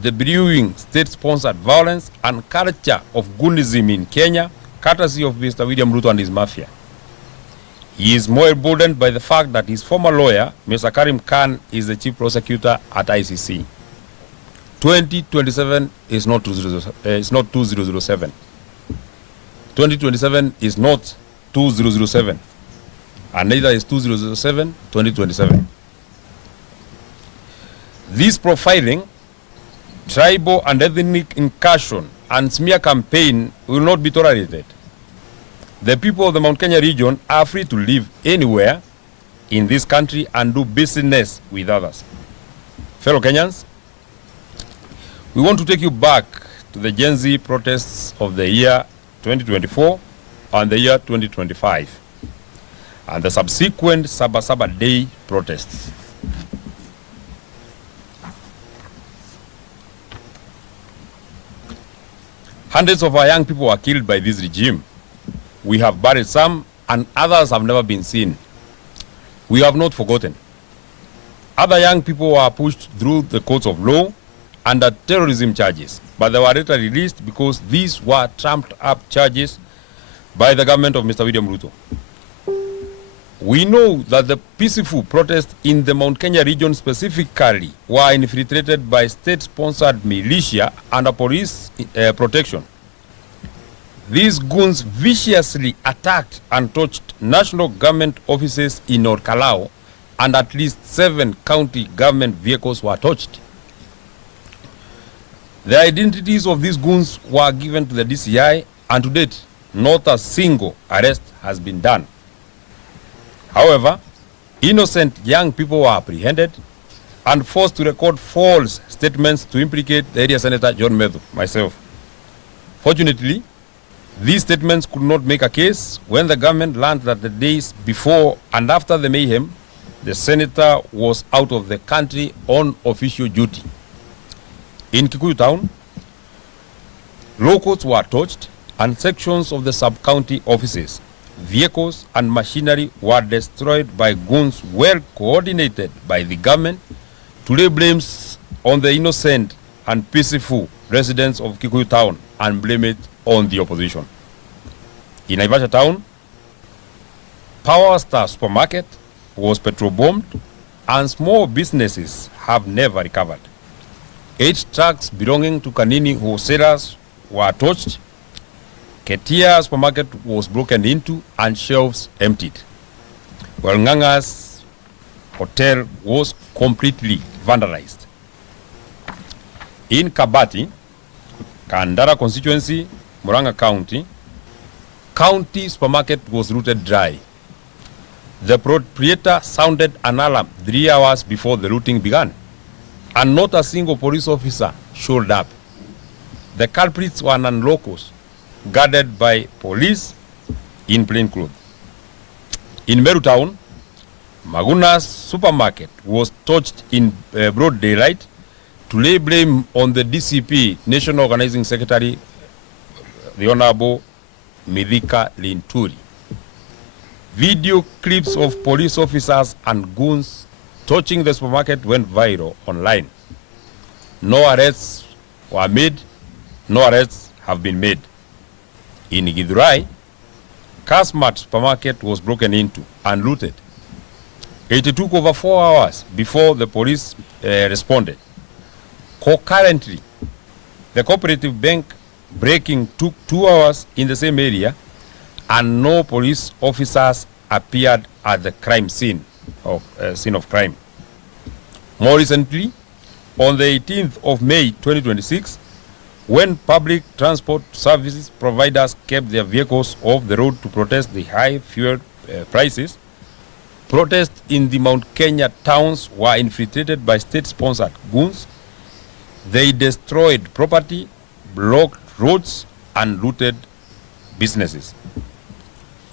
the brewing state-sponsored violence and culture of goonism in Kenya, courtesy of Mr. William Ruto and his mafia. He is more emboldened by the fact that his former lawyer, Mr. Karim Khan, is the chief prosecutor at ICC. 2027 is not 2007. 2027 is not 2007. And neither is 2007, 2027. This profiling, tribal and ethnic incursion, and smear campaign will not be tolerated. The people of the Mount Kenya region are free to live anywhere in this country and do business with others. Fellow Kenyans, we want to take you back to the Gen Z protests of the year 2024 and the year 2025 and the subsequent Sabasaba Day protests. Hundreds of our young people were killed by this regime. We have buried some and others have never been seen. We have not forgotten. Other young people were pushed through the courts of law under terrorism charges, but they were later released because these were trumped up charges by the government of Mr. William Ruto. We know that the peaceful protests in the Mount Kenya region specifically were infiltrated by state-sponsored militia under police protection. These goons viciously attacked and touched national government offices in North Kalau, and at least 7 county government vehicles were touched. The identities of these goons were given to the DCI, and to date, not a single arrest has been done. However, innocent young people were apprehended and forced to record false statements to implicate the area Senator John Methu, myself. Fortunately, these statements could not make a case when the government learned that the days before and after the mayhem, the senator was out of the country on official duty. In Kikuyu town, locals were touched and sections of the sub-county offices, vehicles and machinery were destroyed by goons well coordinated by the government to lay blames on the innocent and peaceful residents of Kikuyu town and blame it on the opposition. In Naivasha town, Power Star supermarket was petrol bombed and small businesses have never recovered. 8 trucks belonging to Kanini wholesalers were torched. Ketia supermarket was broken into and shelves emptied, while Nganga's hotel was completely vandalized. In Kabati, Kandara constituency, Murang'a County, county supermarket was looted dry. The proprietor sounded an alarm 3 hours before the looting began, and not a single police officer showed up. The culprits were non-locals, guarded by police in plain clothes. In Meru town, Maguna's supermarket was torched in broad daylight to lay blame on the DCP, National Organizing Secretary, the Honorable Mithika Linturi. Video clips of police officers and goons torching the supermarket went viral online. No arrests were made, no arrests have been made. In Githurai, Kasmat supermarket was broken into and looted. It took over 4 hours before the police responded. Concurrently, the cooperative bank breaking took 2 hours in the same area, and no police officers appeared at the crime scene of crime. More recently, on the 18th of May 2026, when public transport services providers kept their vehicles off the road to protest the high fuel prices, protests in the Mount Kenya towns were infiltrated by state-sponsored goons. They destroyed property, blocked roads, and looted businesses.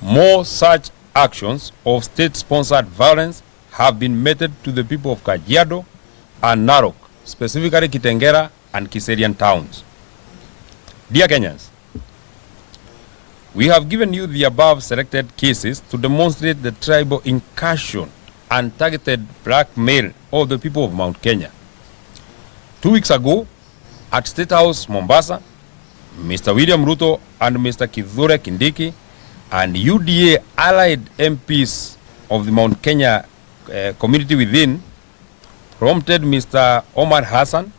More such actions of state-sponsored violence have been meted to the people of Kajiado and Narok, specifically Kitengera and Kiserian towns. Dear Kenyans, we have given you the above selected cases to demonstrate the tribal incursion and targeted blackmail of the people of Mount Kenya. 2 weeks ago, at State House, Mombasa, Mr. William Ruto and Mr. Kithure Kindiki and UDA allied MPs of the Mount Kenya community within prompted Mr. Omar Hassan,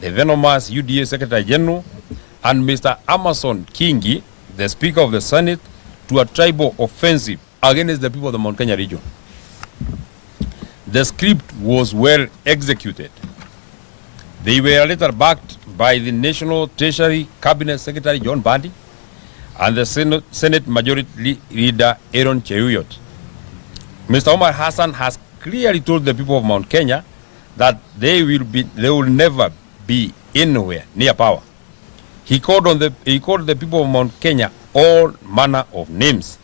the venomous UDA Secretary General, and Mr. Amason Kingi, the Speaker of the Senate, to a tribal offensive against the people of the Mount Kenya region. The script was well executed. They were later backed by the National Treasury Cabinet Secretary John Bandi and the Senate Majority Leader Aaron Cheruiyot. Mr. Omar Hassan has clearly told the people of Mount Kenya that they will never be anywhere near power. He called the people of Mount Kenya all manner of names.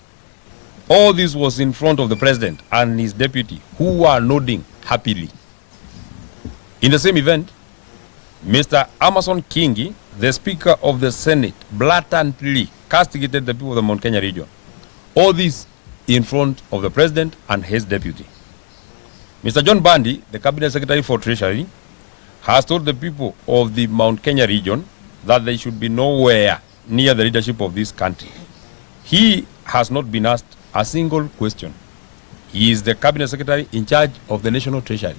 All this was in front of the president and his deputy, who were nodding happily. In the same event, Mr. Amason Kingi, the Speaker of the Senate, blatantly castigated the people of the Mount Kenya region. All this in front of the president and his deputy. Mr. John Bandi, the Cabinet Secretary for Treasury, has told the people of the Mount Kenya region that they should be nowhere near the leadership of this country. He has not been asked a single question. He is the Cabinet Secretary in charge of the National Treasury.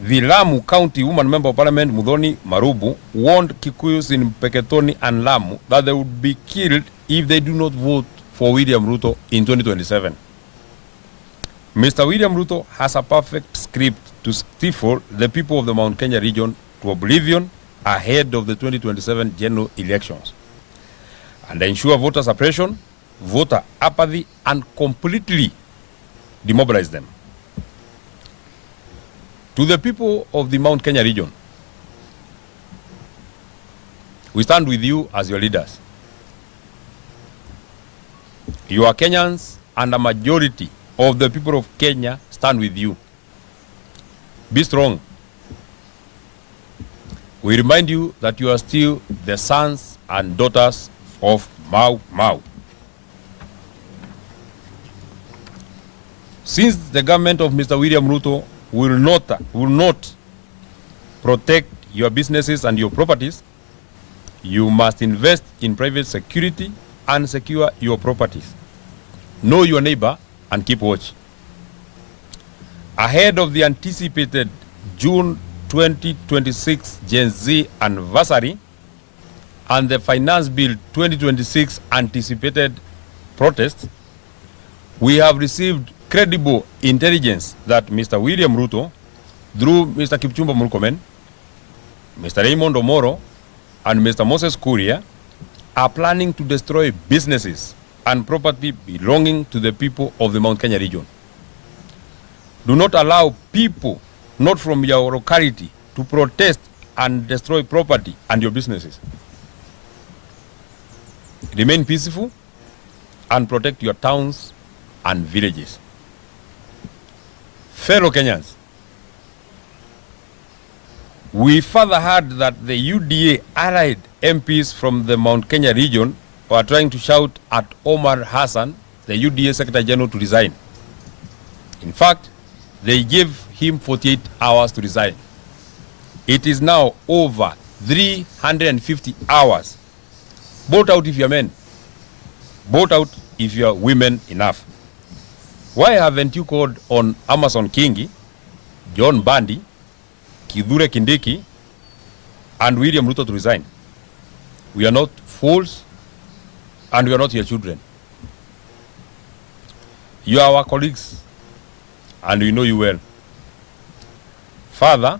The Lamu County Woman Member of Parliament Muthoni Marubu warned Kikuyus in Peketoni and Lamu that they would be killed if they do not vote for William Ruto in 2027. Mr. William Ruto has a perfect script to stifle the people of the Mount Kenya region to oblivion ahead of the 2027 general elections and ensure voter suppression, voter apathy, and completely demobilize them. To the people of the Mount Kenya region, we stand with you as your leaders. You are Kenyans, and a majority of the people of Kenya stand with you. Be strong. We remind you that you are still the sons and daughters of Mau Mau. Since the government of Mr. William Ruto will not protect your businesses and your properties, you must invest in private security and secure your properties. Know your neighbor and keep watch. Ahead of the anticipated June 2026 Gen Z anniversary and the Finance Bill 2026 anticipated protest, we have received credible intelligence that Mr. William Ruto, through Mr. Kipchumba Murkomen, Mr. Raymond Omoro, and Mr. Moses Kuria, are planning to destroy businesses and property belonging to the people of the Mount Kenya region. Do not allow people not from your locality to protest and destroy property and your businesses. Remain peaceful and protect your towns and villages. Fellow Kenyans, we further heard that the UDA allied MPs from the Mount Kenya region were trying to shout at Omar Hassan, the UDA Secretary General, to resign. In fact, they gave him 48 hours to resign. It is now over 350 hours. Vote out if you're men. Vote out if you're women enough. Why haven't you called on Amason Kingi, John Bandi, Kithure Kindiki, and William Ruto to resign? We are not fools, and we are not your children. You are our colleagues, and we know you well. Further,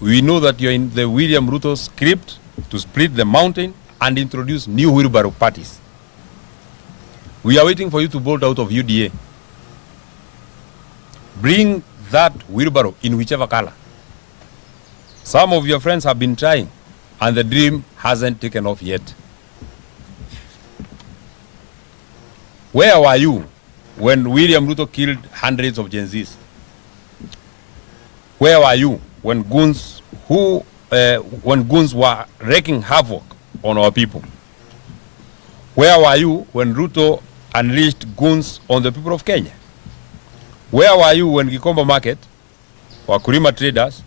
we know that you are in the William Ruto script to split the mountain and introduce new wheelbarrow parties. We are waiting for you to vote out of UDA. Bring that wheelbarrow in whichever color. Some of your friends have been trying, and the dream hasn't taken off yet. Where were you when William Ruto killed hundreds of Gen Zs? Where were you when goons were wreaking havoc on our people? Where were you when Ruto unleashed goons on the people of Kenya? Where were you when Gikomba Market, Wakulima traders,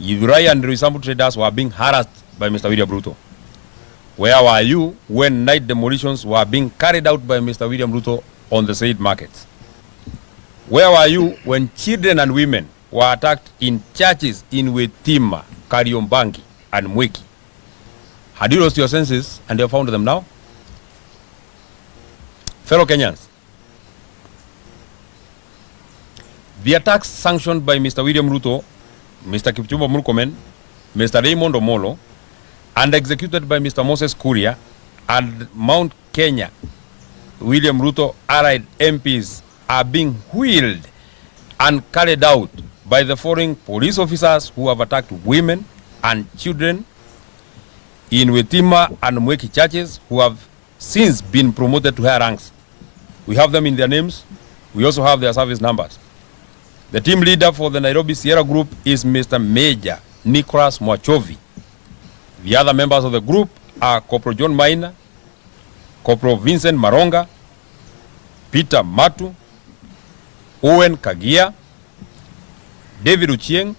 Githurai and Roysambu traders were being harassed by Mr. William Ruto. Where were you when night demolitions were being carried out by Mr. William Ruto on the said markets? Where were you when children and women were attacked in churches in Wetima, Kariombangi, and Mweki? Had you lost your senses and you have found them now? Fellow Kenyans, the attacks sanctioned by Mr. William Ruto, Mr. Kipchumba Murkomen, Mr. Raymond Omolo, and executed by Mr. Moses Kuria and Mount Kenya, William Ruto allied MPs are being wheeled and carried out by the foreign police officers who have attacked women and children in Wetima and Mweki churches, who have since been promoted to higher ranks. We have them in their names. We also have their service numbers. The team leader for the Nairobi Sierra Group is Mr. Major Nicholas Mwachovi. The other members of the group are Corporal John Maina, Corporal Vincent Maronga, Peter Matu, Owen Kagia, David Uchieng,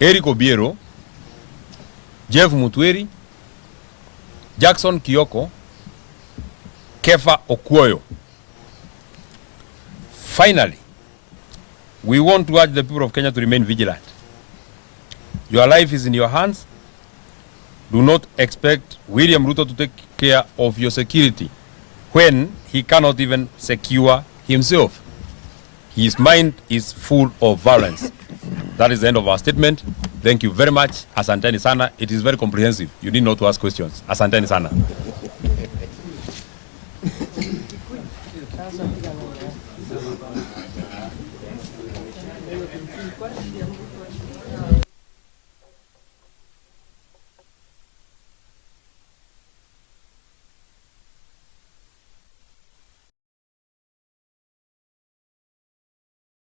Eric Obiero, Jeff Mutweri, Jackson Kioko, Kefa Okuoyo. Finally, we want to urge the people of Kenya to remain vigilant. Your life is in your hands. Do not expect William Ruto to take care of your security when he cannot even secure himself. His mind is full of violence. That is the end of our statement. Thank you very much. Asanteni sana. It is very comprehensive. You need not to ask questions. Asanteni sana.